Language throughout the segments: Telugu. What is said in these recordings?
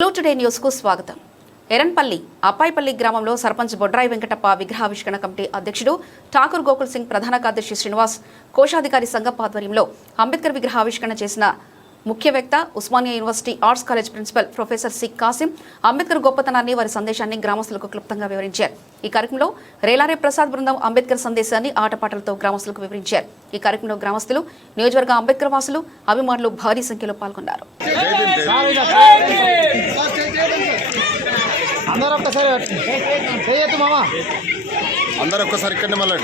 హలో టుడే న్యూస్ కు స్వాగతం. ఎరన్పల్లి అప్పాయిపల్లి గ్రామంలో సర్పంచ్ బొడ్రాయి వెంకటప్ప విగ్రహావిష్కరణ కమిటీ అధ్యక్షుడు ఠాకూర్ గోకుల్ సింగ్, ప్రధాన కార్యదర్శి శ్రీనివాస్, కోశాధికారి సంగప్ ఆధ్వర్యంలో అంబేద్కర్ విగ్రహావిష్కరణ చేసిన ముఖ్య వ్యక్త Osmania university arts college principal professor C Kasim Ambedkar గొప్పతనాన్ని, వారి సందేశాన్ని గ్రామస్తులకు క్లుప్తంగా వివరించారు. ఈ కార్యక్రమంలో రేలారే ప్రసాద్ బృందం అంబేద్కర్ సందేశాన్ని ఆటపాటలతో గ్రామస్తులకు వివరించారు. ఈ కార్యక్రమంలో గ్రామస్తులు, నియోజకవర్గ అంబేద్కర్ వాసులు, అభిమానులు భారీ సంఖ్యలో పాల్గొన్నారు. అందరూ ఒక్కసారి ఇక్కడనే మళ్ళీ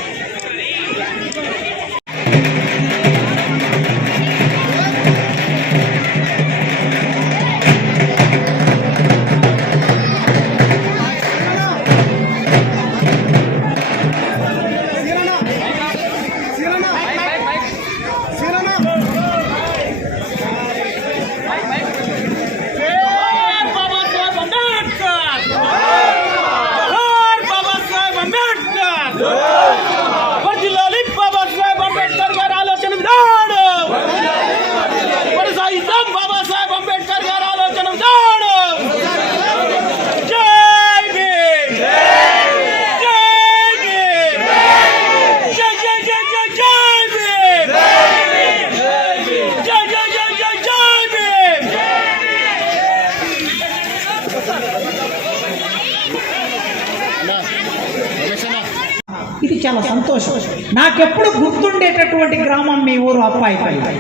ఇది చాలా సంతోషం. నాకెప్పుడు గుర్తుండేటటువంటి గ్రామం మీ ఊరు అప్పాయిపల్లి.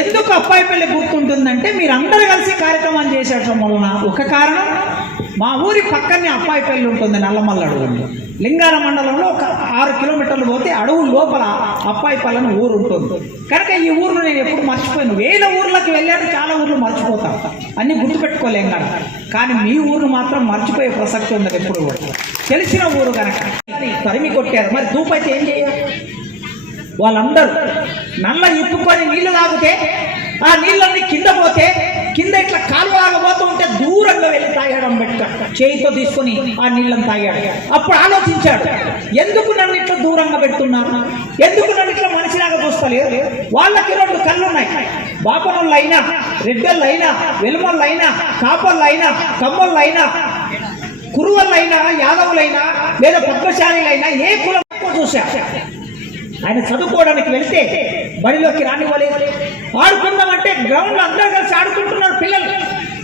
ఎందుకు అప్పాయిపల్లి గుర్తుంటుందంటే మీరు అందరూ కలిసి కార్యక్రమం చేసేటం వలన. ఒక కారణం, మా ఊరి పక్కనే అప్పాయిపల్లి ఉంటుంది, నల్లమల్ల అడవులు. లింగాల మండలంలో ఒక 6 కిలోమీటర్లు పోతే అడవు లోపల అప్పాయిపల్లి అని ఊరు ఉంటుంది. కనుక ఈ ఊర్లు నేను ఎప్పుడు మర్చిపోయాను. వేల ఊర్లకు వెళ్ళాను, చాలా ఊర్లు మర్చిపోతాను, అన్నీ గుర్తుపెట్టుకోలేం కదా. కానీ మీ ఊరు మాత్రం మర్చిపోయే ప్రసక్తి ఉంది ఎప్పుడు కూడా. తెలిసిన ఊరు కనుక తరిమి కొట్టారు. మరి దూపైతే ఏం చేయాలి? వాళ్ళందరూ నల్ల ఇప్పుకొని నీళ్లు తాగితే ఆ నీళ్ళన్నీ కింద పోతే, కింద ఇట్లా కాలువలాగా పోతూ ఉంటే దూరంగా వెళ్ళి తాగాడు అంబేద్కర్. చేయితో తీసుకుని ఆ నీళ్ళని తాగాడు. అప్పుడు ఆలోచించాడు, ఎందుకు నన్ను ఇట్లా దూరంగా పెడుతున్నారు, ఎందుకు నన్ను ఇట్లా మనిషిలాగా చూస్తలేదు? వాళ్ళకి 2 కళ్ళున్నాయి. బాపనోళ్ళైనా, రెడ్డోళ్ళైనా, వెలుమోళ్ళైనా, కాపర్లైనా, కమ్మోళ్ళైనా, కురువళ్ళైనా, యాదవులైనా లేదా పద్మశాలీలైనా ఏ కులం చూశా. ఆయన చదువుకోవడానికి వెళ్తే బడిలోకి రానివ్వలేదు. ఆడుకుందామంటే గ్రౌండ్లో అందరూ కలిసి ఆడుకుంటున్నారు.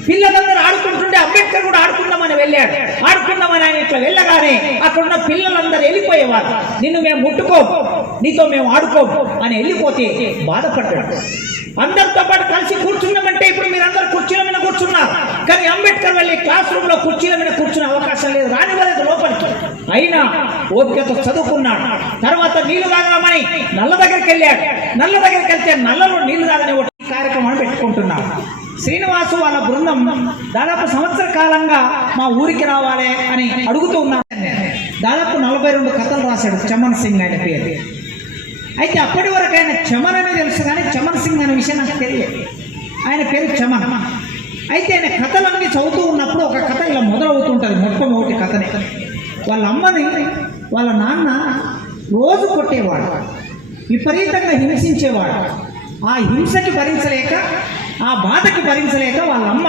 పిల్లలందరూ ఆడుకుంటుంటే అంబేద్కర్ కూడా ఆడుకుందామని వెళ్ళాడు. ఆడుకుందామని ఆయన ఇట్లా వెళ్ళగానే అక్కడున్న పిల్లలందరూ వెళ్ళిపోయేవారు. నిన్ను మేము ముట్టుకోము, నీతో మేము ఆడుకోము అని వెళ్ళిపోతే బాధపడ్డాడు. అందరితో పాటు కలిసి కూర్చున్నామంటే ఇప్పుడు మీరందరూ కుర్చీల మీద కూర్చున్నారు. కానీ అంబేద్కర్ వెళ్ళి క్లాస్ రూమ్ లో కుర్చీల మీద కూర్చునే అవకాశం లేదు, రానివ్వలేదు లోపలికి. అయినా ఓపికతో చదువుకున్నాడు. తర్వాత నీళ్లు తాగమని నల్ల దగ్గరికి వెళ్ళాడు. నల్ల దగ్గరికి వెళ్తే నల్లలో నీళ్లు తాగని కార్యక్రమాన్ని పెట్టుకుంటున్నాడు. శ్రీనివాసు వాళ్ళ బృందం దాదాపు సంవత్సర కాలంగా మా ఊరికి రావాలి అని అడుగుతూ ఉన్నారు. దాదాపు 42 కథలు రాశాడు చమన్ సింగ్ ఆయన పేరు. అయితే అప్పటి వరకు ఆయన చమన్ అని తెలుసు, కానీ చమన్ సింగ్ అనే విషయం నాకు తెలియదు. ఆయన పేరు చమన్. అయితే ఆయన కథలన్నీ చదువుతూ ఉన్నప్పుడు ఒక కథ ఇలా మొదలవుతుంటుంది. మొట్టమొదటి కథనే, వాళ్ళ అమ్మని వాళ్ళ నాన్న రోజు కొట్టేవాడు, విపరీతంగా హింసించేవాడు. ఆ హింసకి భరించలేక, ఆ బాధకి భరించలేక వాళ్ళ అమ్మ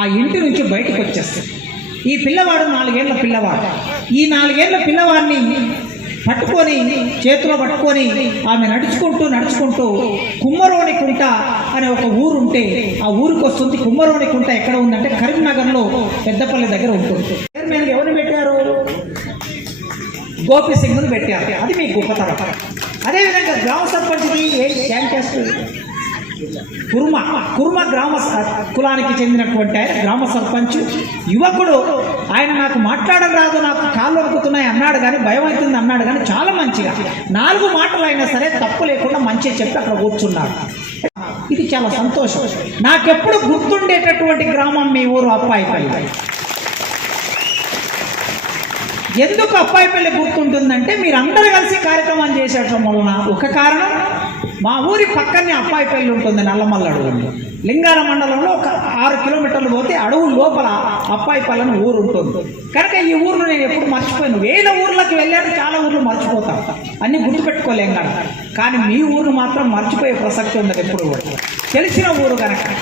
ఆ ఇంటి నుంచి బయటకు వచ్చేస్తుంది. ఈ పిల్లవాడు 4 ఏళ్ల పిల్లవాడు. ఈ 4 ఏళ్ల పిల్లవాడిని పట్టుకొని, చేతిలో పట్టుకొని ఆమె నడుచుకుంటూ కుమ్మరోని కుంట అనే ఒక ఊరు ఉంటే ఆ ఊరికి వస్తుంది. కుమ్మరోని కుంట ఎక్కడ ఉందంటే కరీంనగర్లో పెద్దపల్లి దగ్గర ఉంటుంది. చైర్మన్ ఎవరిని పెట్టారు? గోపి సింగ్ను పెట్టారు. అది మీకు గొప్పతనం. అదేవిధంగా గ్రామ సర్పంచ్కి ఏం చేస్తుంది? కుర్మ గ్రామ కులానికి చెందినటువంటి ఆయన గ్రామ సర్పంచ్, యువకుడు. ఆయన నాకు మాట్లాడడం రాదు, నాకు కాళ్ళు వణుకుతున్నాయి అన్నాడు, కానీ భయం అవుతుంది అన్నాడు. కానీ చాలా మంచిగా 4 మాటలు అయినా సరే తప్పు లేకుండా మంచిగా చెప్పి అక్కడ కూర్చున్నాడు. ఇది చాలా సంతోషం. నాకెప్పుడు గుర్తుండేటటువంటి గ్రామం మీ ఊరు అప్పాయిపల్లి. ఎందుకు అప్పాయిపల్లి గుర్తుంటుందంటే మీరు అందరూ కలిసి కార్యక్రమం చేసేటం వలన. ఒక కారణం, మా ఊరి పక్కనే అప్పాయిపల్లి ఉంటుంది, నల్లమల్ల అడవులు. లింగాల మండలంలో ఒక 6 కిలోమీటర్లు పోతే అడవు లోపల అప్పాయిపల్లి అని ఊరు ఉంటుంది. కనుక ఈ ఊరును నేను ఎప్పుడు మర్చిపోయాను. వేల ఊర్లకు వెళ్ళాను, చాలా ఊర్లు మర్చిపోతాం, అన్నీ గుర్తుపెట్టుకోలేం కదా. కానీ మీ ఊరు మాత్రం మర్చిపోయే ప్రసక్తి ఉండదు ఎప్పుడు కూడా, తెలిసిన ఊరు కనుక.